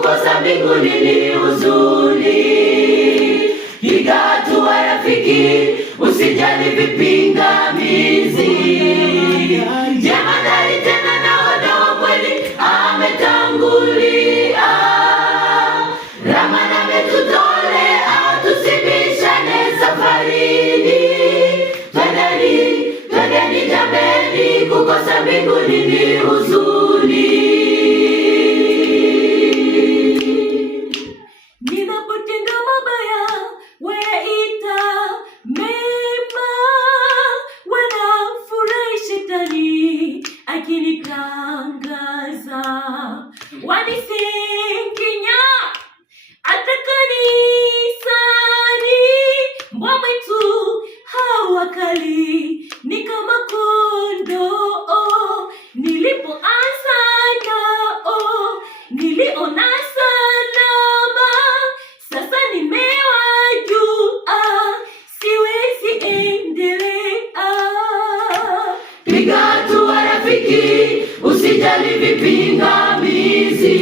kukosa mbinguni ni huzuni. Piga hatua rafiki, usijali vipingamizi. Jemadari tena nahodha wa kweli ametangulia. Ramani ametutolea, tusibishane safarini. Twendeni jameni, kukosa mbinguni ni huzuni. Ninapotenda mabaya wayaita mema, wanafurahi shetani akinitangaza. Wanisengenya hata kanisani, mbwa mwitu hawakali ni kama kondoo. Nilipoanza nao niliona salama, sasa nimewajua, siwezi endelea. Piga hatua rafiki, usijali vipingamizi.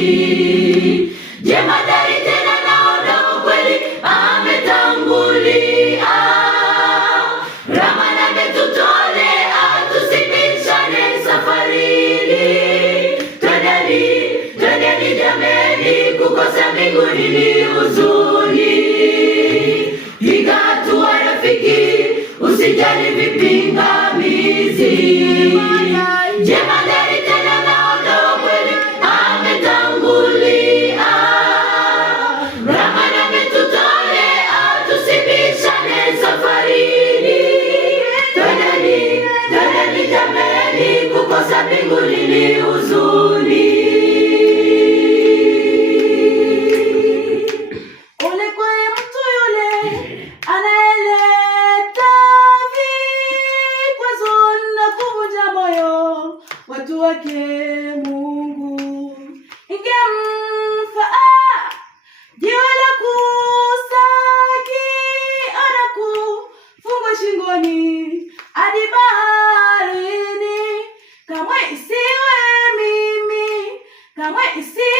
Jemadari tena nahodha wa kweli ametangulia. Ramani ametutolea, tusibishane safarini. Twendeni jameni, kukosa mbinguni ni huzuni. Piga hatua rafiki, usijali vipingamizi. Jemadari tena nahodha wa kweli ametangulia. Ramani ametutolea, tusibishane safarini. Twendeni jameni, kukosa mbinguni ni huzuni. Ole kwa mtu yule anayeleta vikwazo na kuvunja moyo watu wake Mungu. Ingemfaa jiwe la kusaki na kufungwa shingoni hadi baharini. Kamwe isiwe mimi, kamwe isiwe